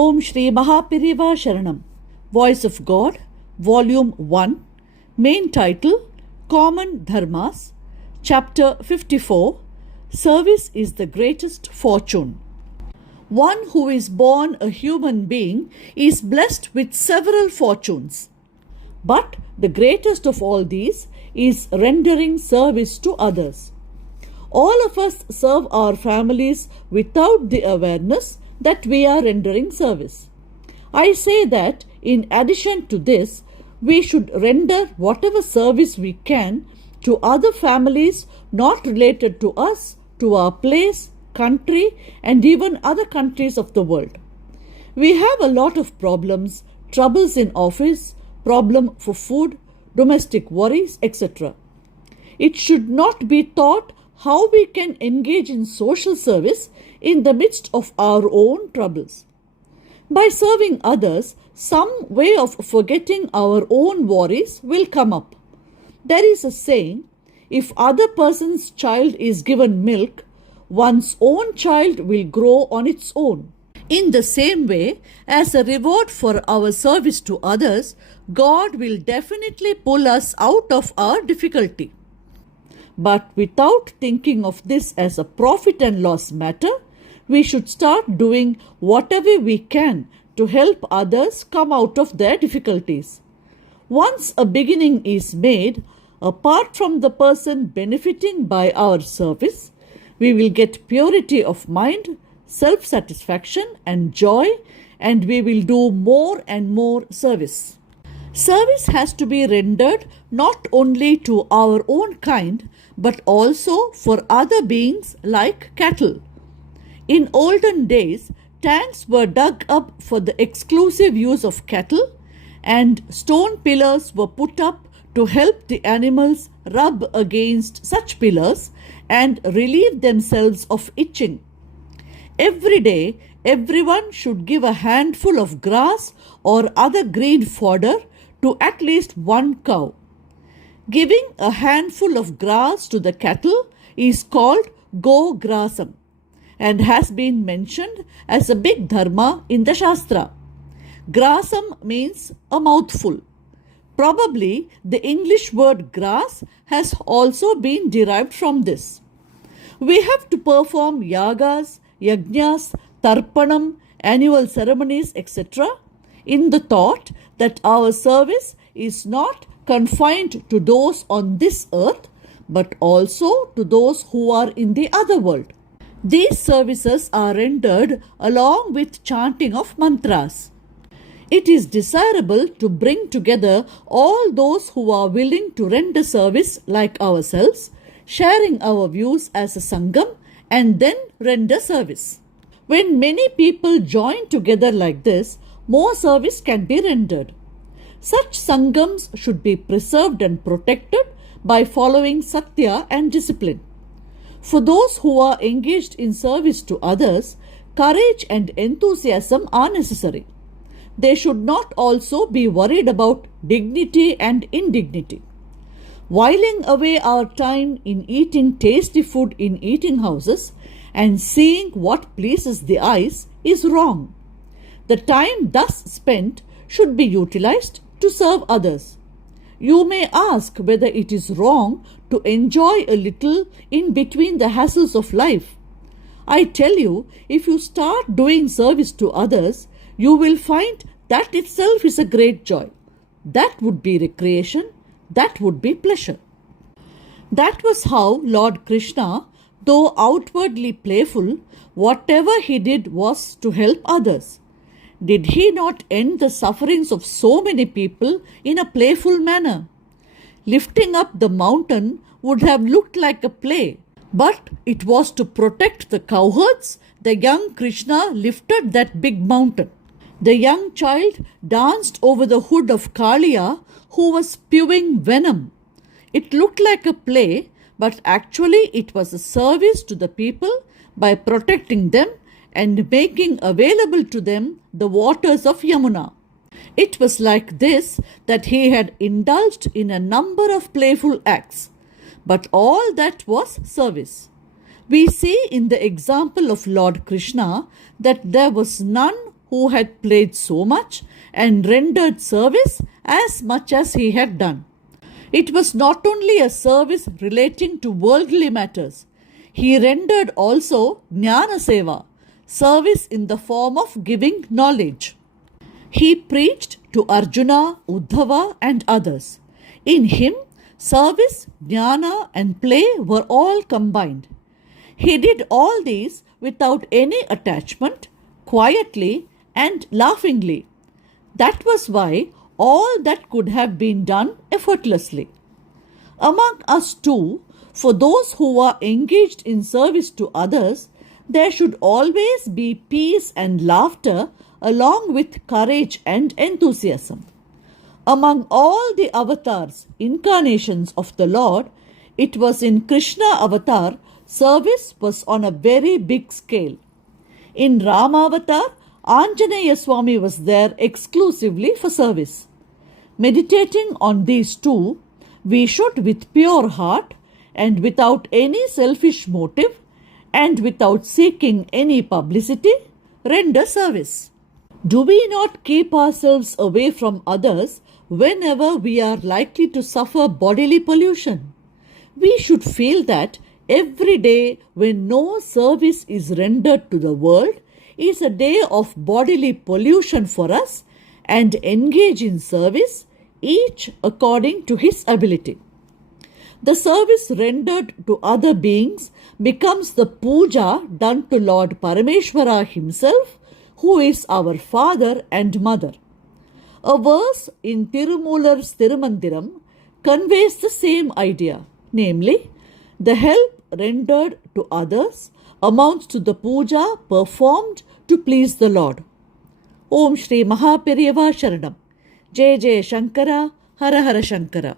Om Sri Mahaperiyava Sharanam. Voice of God, Volume 1, Main Title, Common Dharmas, Chapter 54, Service is the Greatest Fortune. One who is born a human being is blessed with several fortunes. But the greatest of all these is rendering service to others. All of us serve our families without the awareness that we are rendering service. I say that in addition to this, we should render whatever service we can to other families not related to us, to our place, country, and even other countries of the world. We have a lot of problems, troubles in office, problem for food, domestic worries, etc. It should not be thought how we can engage in social service in the midst of our own troubles. By serving others, some way of forgetting our own worries will come up. There is a saying, if other person's child is given milk, one's own child will grow on its own. In the same way, as a reward for our service to others, God will definitely pull us out of our difficulty. But without thinking of this as a profit and loss matter, we should start doing whatever we can to help others come out of their difficulties. Once a beginning is made, apart from the person benefiting by our service, we will get purity of mind, self-satisfaction and joy, and we will do more and more service. Service has to be rendered not only to our own kind, but also for other beings like cattle. In olden days, tanks were dug up for the exclusive use of cattle, and stone pillars were put up to help the animals rub against such pillars and relieve themselves of itching. Every day, everyone should give a handful of grass or other green fodder to at least one cow. Giving a handful of grass to the cattle is called go grasam and has been mentioned as a big dharma in the Shastra. Grasam means a mouthful. Probably the English word grass has also been derived from this. We have to perform yagas, yajnas, tarpanam, annual ceremonies, etc. in the thought that our service is not confined to those on this earth, but also to those who are in the other world. These services are rendered along with chanting of mantras. It is desirable to bring together all those who are willing to render service like ourselves, sharing our views as a sangam, and then render service. When many people join together like this, more service can be rendered. Such sangams should be preserved and protected by following satya and discipline. For those who are engaged in service to others, courage and enthusiasm are necessary. They should not also be worried about dignity and indignity. Whiling away our time in eating tasty food in eating houses and seeing what pleases the eyes is wrong. The time thus spent should be utilized to serve others. You may ask whether it is wrong to enjoy a little in between the hassles of life. I tell you, if you start doing service to others, you will find that itself is a great joy. That would be recreation, that would be pleasure. That was how Lord Krishna, though outwardly playful, whatever he did was to help others. Did he not end the sufferings of so many people in a playful manner? Lifting up the mountain would have looked like a play, but it was to protect the cowherds the young Krishna lifted that big mountain. The young child danced over the hood of Kaliya, who was spewing venom. It looked like a play, but actually it was a service to the people by protecting them and making available to them the waters of Yamuna. It was like this that he had indulged in a number of playful acts, but all that was service. We see in the example of Lord Krishna that there was none who had played so much and rendered service as much as he had done. It was not only a service relating to worldly matters. He rendered also Jnana Seva, service in the form of giving knowledge. He preached to Arjuna, Uddhava and others. In him, service, jnana and play were all combined. He did all these without any attachment, quietly and laughingly. That was why all that could have been done effortlessly. Among us too, for those who are engaged in service to others, there should always be peace and laughter along with courage and enthusiasm. Among all the avatars, incarnations of the Lord, it was in Krishna avatar, service was on a very big scale. In Rama avatar, Anjaneya Swami was there exclusively for service. Meditating on these two, we should with pure heart and without any selfish motive and without seeking any publicity, render service. Do we not keep ourselves away from others whenever we are likely to suffer bodily pollution? We should feel that every day when no service is rendered to the world is a day of bodily pollution for us and engage in service, each according to his ability. The service rendered to other beings becomes the puja done to Lord Parameshwara himself, who is our father and mother. A verse in Tirumular's Tirumandiram conveys the same idea, namely, the help rendered to others amounts to the puja performed to please the Lord. Om Sri Mahaperiyava Sharanam. Jai Jai Shankara, Hara Hara Shankara.